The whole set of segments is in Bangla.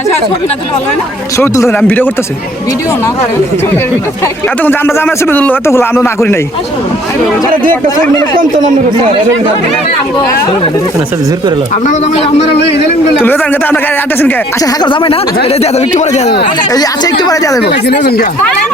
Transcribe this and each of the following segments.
আচ্ছা ছবি তুলতে আমি ভিডিও করতেছি। ভিডিও না করে ছবির ভিডিও থাকে এতক্ষণ আমরা জামাই ছবি তুললো এতগুলো আমরা না করি নাই। কে আচ্ছা হ্যাঁ জামাই না? এটা দিয়ে দেবো একটু পরে দেবো। এই আচ্ছা একটু পরে দিয়ে দেবো।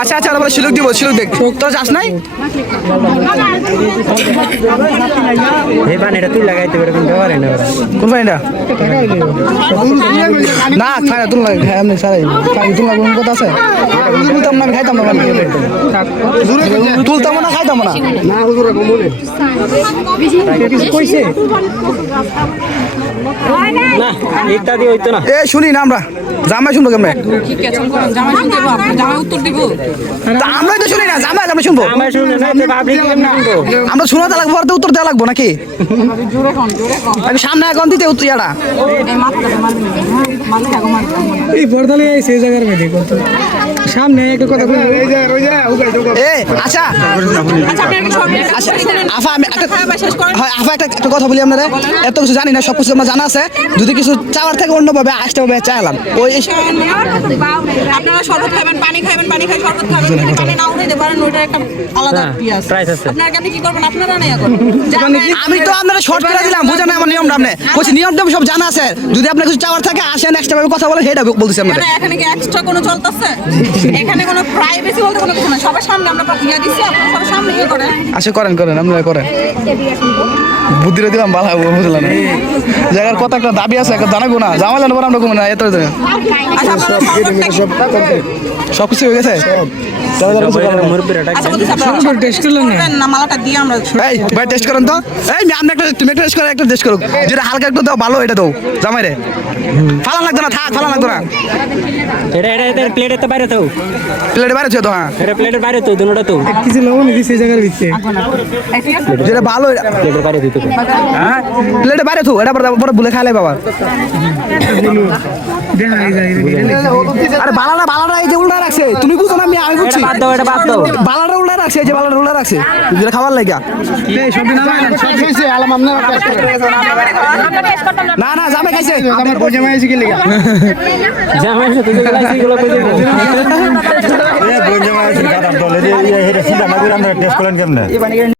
আচ্ছা আচ্ছা আমরা শিলুক দিব শিলুক দেখ। তোর যাস নাই? এই পানিটা তুই লাগাইতে পারে কিন্তু পারে না কোন পানিটা? না খাই না তুল লাগে খাই আমি সারাই খাই তুল লাগে কোন কথা আছে? তুলতাম না খাইতাম না পানি। তুলতাম না খাইতাম না। না ইত্যাদি হইতো না। এ শুনি না আমরা। জামাই শুনব কেমনে? দিব। তা আমরাই তো শুনি না জামাই আমরা শুনব? আমরা শুনে তো আমরা লাগবো উত্তর দেওয়া লাগবো নাকি? আমি সামনে এখন দিতে উত্তর ইয়াটা। এই হ্যাঁ সেই জায়গার মেয়ে সামনে একটা কথা বলি এ আচ্ছা আচ্ছা আপনি একটা ছবি আচ্ছা আফা আমি একটা হ্যাঁ ভাই শেষ করেন। হয় আফা একটা একটা কথা বলি আপনারা। এত কিছু জানি না সব কিছু আমার জানা আছে। যদি কিছু চাওয়ার থেকে অন্যভাবে আসতে হবে চাইলাম। ওই আপনারা শরবত খাবেন পানি খাবেন পানি খাই শরবত খাবেন যদি পানি না পারেন একটা আলাদা হ্যাঁ, পিয়াস আপনারা আপনি কি করবেন? আপনারা নেই আমি তো আপনারা শর্ট করে দিলাম বুঝেন না আমার নিয়মটা আপনি। বলছি নিয়মটা সব জানা আছে। যদি আপনার কিছু চাওয়ার থাকে আসেন এক্সট্রা ভাবে কথা বলে সেটা বলতেছি কেন এখানে কি এক্সট্রা কোনো চলতেছে? এখানে কোনো প্রাইভেসি বলতে কোনো কিছু না সবার সামনে আমরা ইয়া আপনারা আচ্ছা করেন করেন আপনারা করেন। বুদ্ধিরে দিলাম ভালো বুঝলাম জায়গার কত একটা দাবি আছে একটা জানাব না। জামাইলেন পর আমরা কমে না এত আচ্ছা আপনারা প্রত্যেক- সব কিছু হয়ে গেছে? তাহলে আর কিছু করার নাই। মুরব্বীরা ডাক আচ্ছা বলতেছি আপনারা সুন্দর টেস্ট করলেন না? না? মালাটা দিয়ে আমরা এই ভাই টেস্ট করেন তো। এই আমি একটা তুমি একটা টেস্ট করো একটা টেস্ট করো। যেটা হালকা একটু দাও ভালো এটা দাও। জামাই রে ফালা লাগতো না থাক ফালা লাগতো না। এটা এটা এটা প্লেটের তো বাইরে তো প্লেটে বাইরে তো হ্যাঁ। এটা প্লেটের বাইরে তো দুটোটা তো। কিছু লবণ দিছে সেই জায়গার ভিতরে? যেটা ভালো প্লেটের বাইরে দিতে হ্যাঁ প্লেটে বাইরে থু এটা পরে পরে ভুলে খাইলে বাবা। দেখা আরে বালাটা বালাটা এই যে উল্টা রাখছে। তুমি বুঝো না আমি আমি বুঝছি বাদ দাও এটা বাদ দাও। বালাটা রাখছে এই যে বালা রোলা রাখছে যেটা খাবার লাগা না না না জামে খাইছে আমার